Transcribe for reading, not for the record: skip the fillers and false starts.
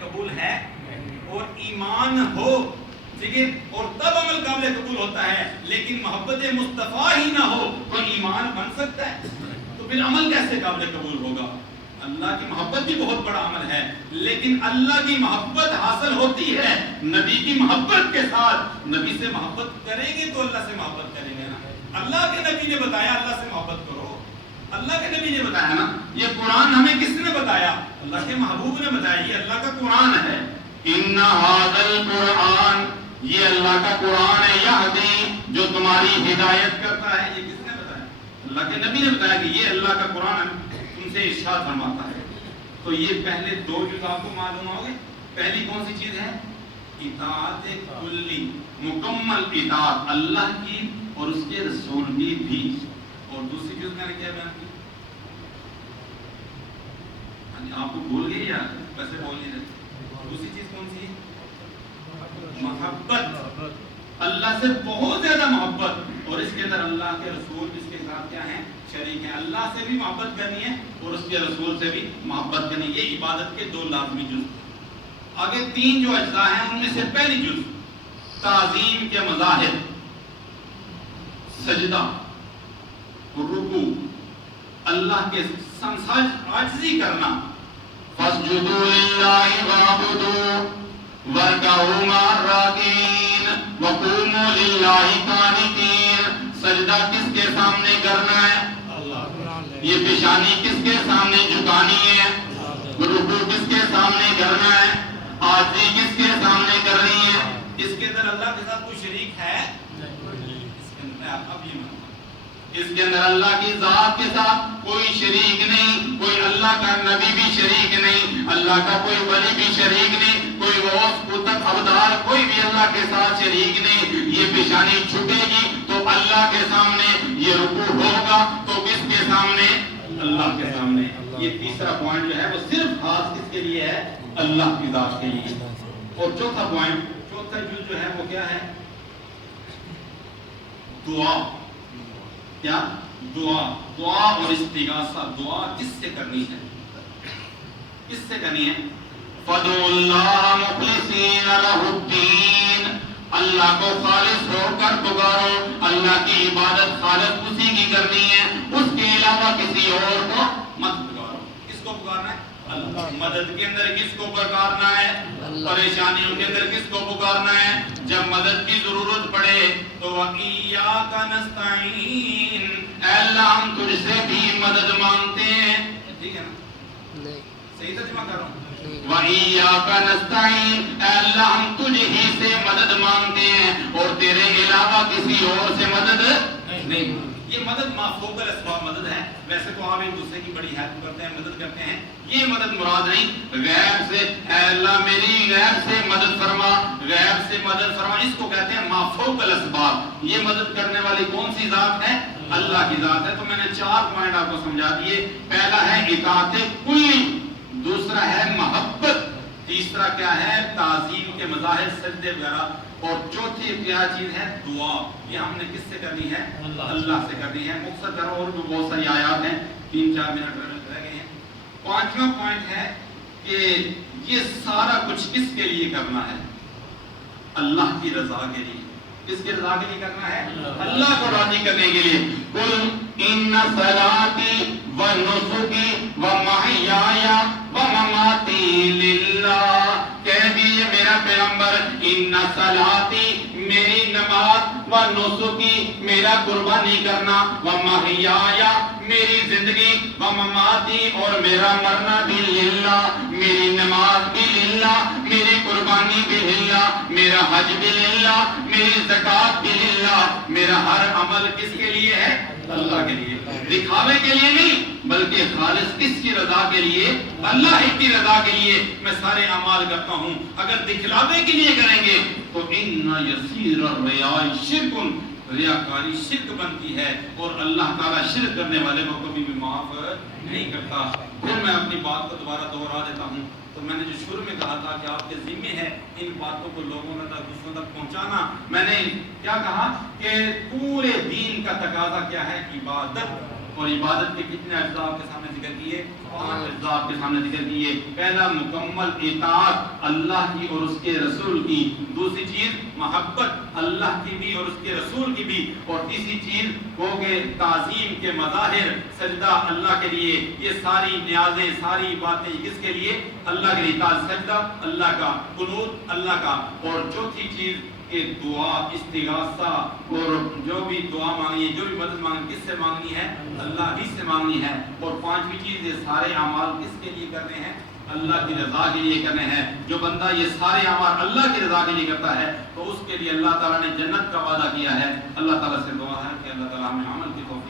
قبول ہے اور ایمان ہو، ٹھیک ہے، اور تب عمل قابل قبول ہوتا ہے، لیکن محبت مصطفیٰ ہی نہ ہو تو ایمان بن سکتا ہے؟ تو پھر عمل کیسے قابل قبول ہوگا؟ اللہ کی محبت بھی بہت بڑا عمل ہے، لیکن اللہ کی محبت حاصل ہوتی ہے نبی کی محبت کے ساتھ۔ نبی سے محبت کریں گے تو اللہ سے محبت کریں گے نا۔ اللہ کے نبی نے بتایا اللہ سے محبت کرو، اللہ کے نبی نے بتایا نا۔ یہ قرآن ہمیں کس نے بتایا؟ اللہ کے محبوب نے بتایا، یہ اللہ کا قرآن ہے۔ ان ھذا القرآن، یہ اللہ کا قرآن ہے، یہدی، جو تمہاری ہدایت کرتا ہے۔ یہ کس نے بتایا؟ اللہ کے نبی نے بتایا کہ یہ اللہ کا قرآن تم سے ارشاد فرماتا ہے۔ تو یہ پہلے دو چیز آپ کو معلوم ہوگی۔ پہلی کون سی چیز ہے؟ اطاعت کلی، مکمل اطاعت اللہ کی اور اس کے رسول کی بھی۔ اور دوسری چیز میں نے کیا بیان کی؟ آپ کو بھول گئی یا ویسے بول نہیں رہے؟ دوسری چیز کون سی ہے؟ محبت، اللہ سے بہت زیادہ محبت، اور اس کے اندر اللہ کے رسول اس کے ساتھ کیا ہیں؟ شریک ہیں۔ اللہ سے بھی محبت کرنی ہے اور اس کے رسول سے بھی محبت کرنی ہے۔ یہ عبادت کے دو لازمی جز۔ آگے تین جو اجزاء ہیں ان میں سے پہلی جز تعظیم کے مظاہر، سجدہ، رکوع، اللہ کے عاجزی کرنا، فَاسْجُدُوا لِلَّهِ وَاعْبُدُوا وَارْكَعُوا مَعَ الرَّاكِعِينَ وَقُومُوا لِلَّهِ قَانِتِينَ۔ سجدہ کس کے سامنے کرنا ہے؟ یہ پیشانی کس کے سامنے جھکانی ہے؟ رکوع کس کے سامنے کرنا ہے؟ عاجزی کس کے سامنے کرنی ہے؟ اس کے اندر اللہ کے ساتھ کوئی شریک ہے؟ اس کے اندر اللہ کی ذات کے ساتھ کوئی شریک نہیں، کوئی اللہ کا نبی بھی شریک نہیں، اللہ کا کوئی ولی بھی شریک نہیں، کوئی غوث قطب ابدال کوئی بھی اللہ کے ساتھ شریک نہیں۔ یہ پیشانی چھٹے گی تو اللہ کے سامنے، یہ رکوع ہوگا تو کس کے سامنے؟ اللہ کے سامنے۔ یہ تیسرا پوائنٹ جو ہے وہ صرف خاص کس کے لیے ہے؟ اللہ کی ذات کے لیے۔ اور چوتھا پوائنٹ، چوتھا جو ہے وہ کیا ہے؟ دعا۔ کیا؟ دعا۔ دعا اور استغاثہ۔ دعا کس سے کرنی ہے؟ کس سے کرنی ہے؟ فَادْعُوا اللَّهَ مُخْلِصِينَ لَهُ الدِّينَ، اللہ کو خالص ہو کر پکارو۔ اللہ کی عبادت خالص اسی کی کرنی ہے، اس کے علاوہ کسی اور کو مت پکارو۔ کس کو پکارنا ہے؟ اللہ۔ مدد کے اندر کس کو پکارنا ہے؟ پریشانیوں کے اندر کس کو پکارنا ہے؟ جب مدد کی ضرورت پڑے تو وَإِيَّاكَ نَسْتَعِينُ، اے اللہ ہم تجھ سے بھی مدد مانگتے ہیں۔ ٹھیک ہے نا؟ صحیح ترجمہ کر رہا ہوں۔ وَإِيَّاكَ نَسْتَعِينُ، اے اللہ ہم تجھ ہی سے مدد مانگتے ہیں اور تیرے علاوہ کسی اور سے مدد نہیں۔ یہ مدد ما فوق الاسباب مدد ہے۔ ویسے تو آپ ایک دوسرے کی بڑی ہیلپ کرتے ہیں، مدد کرتے ہیں، یہ مدد مراد نہیں۔ غیب سے، اے اللہ میری غیب سے مدد فرما، غیب سے مدد فرما، اس کو کہتے ہیں ما فوق الاسباب۔ یہ مدد کرنے والی کون سی ذات ہے؟ اللہ کی ذات ہے۔ تو میں نے 4 پوائنٹ آپ کو سمجھا دیے۔ پہلا ہے اطاعت کلی، دوسرا ہے محبت، تیسرا کیا ہے؟ تعظیم کے مظاہر، سجدے وغیرہ، اور چوتھی کیا چیز ہے؟ دعا۔ یہ ہم نے کس سے کرنی ہے؟ اللہ سے کرنی ہے۔ مختصر کرو، اور بھی بہت ساری آیات ہیں، 3-4 منٹ رہ گئے ہیں۔ پانچواں پوائنٹ ہے کہ یہ سارا کچھ کس کے لیے کرنا ہے؟ اللہ کی رضا کے لیے۔ کس کی رضا کے لیے کرنا ہے؟ اللہ کو راضی کرنے کے لیے۔ قل ان صلاتی ونسکی ومحیای ومماتی للہ، کہہ دیجئے میرا پیغمبر، ان صلاتی میری نماز، ونسکی میرا قربانی کرنا، ومحیای میری زندگی، ومماتی اور میرا مرنا بھی للہ، میری نماز بھی للہ، میری قربانی بھی للہ، میرا حج بھی للہ، میری زکوٰۃ بھی للہ، میرا ہر عمل کس کے لیے ہے؟ اللہ کے لیے۔ دکھاوے کے لیے نہیں، بلکہ خالص کس کی رضا کے لیے؟ اللہ ہی کی رضا کے لیے میں سارے اعمال کرتا ہوں۔ اگر دکھلاوے کے لیے کریں گے تو ان یسیر الریاء شرک، ریاکاری شرک بنتی ہے، اور اللہ تعالیٰ شرک کرنے والے کو کبھی بھی معاف نہیں کرتا۔ پھر میں اپنی بات کو دوبارہ دوہرا دیتا ہوں۔ تو میں نے جو شروع میں کہا تھا کہ آپ کے ذمے ہے ان باتوں کو لوگوں تک، دوسروں تک پہنچانا، میں نے کیا کہا کہ پورے دین کا تقاضا کیا ہے؟ عبادت، اور عبادت کے کتنے اجزاء آپ کے سامنے ذکر کیے، 5 اجزاء آپ کے سامنے ذکر کیے۔ پہلا مکمل اطاعت اللہ کی اور اس کے رسول کی، دوسری چیز محبت اللہ کی بھی اور اس کے رسول کی بھی، اور تیسری چیز وہ کہ تعظیم کے مظاہر، سجدہ اللہ کے لیے، یہ ساری نیازیں ساری باتیں کس کے لیے؟ اللہ کے لیے، سجدہ اللہ کا، قنوت اللہ کا، اور چوتھی چیز کہ دعا استغاثہ، اور جو بھی دعا مانگنی ہے، جو بھی مدد مانگنی، کس سے مانگنی ہے؟ اللہ ہی سے مانگنی ہے۔ اور پانچویں چیز، یہ سارے اعمال کس کے لیے کرنے ہیں؟ اللہ کی رضا کے لیے کرنے ہیں۔ جو بندہ یہ سارے اعمال اللہ کی رضا کے لیے کرتا ہے تو اس کے لیے اللہ تعالیٰ نے جنت کا وعدہ کیا ہے۔ اللہ تعالیٰ سے دعا ہے کہ اللہ تعالیٰ ہمیں عمل کی توفیق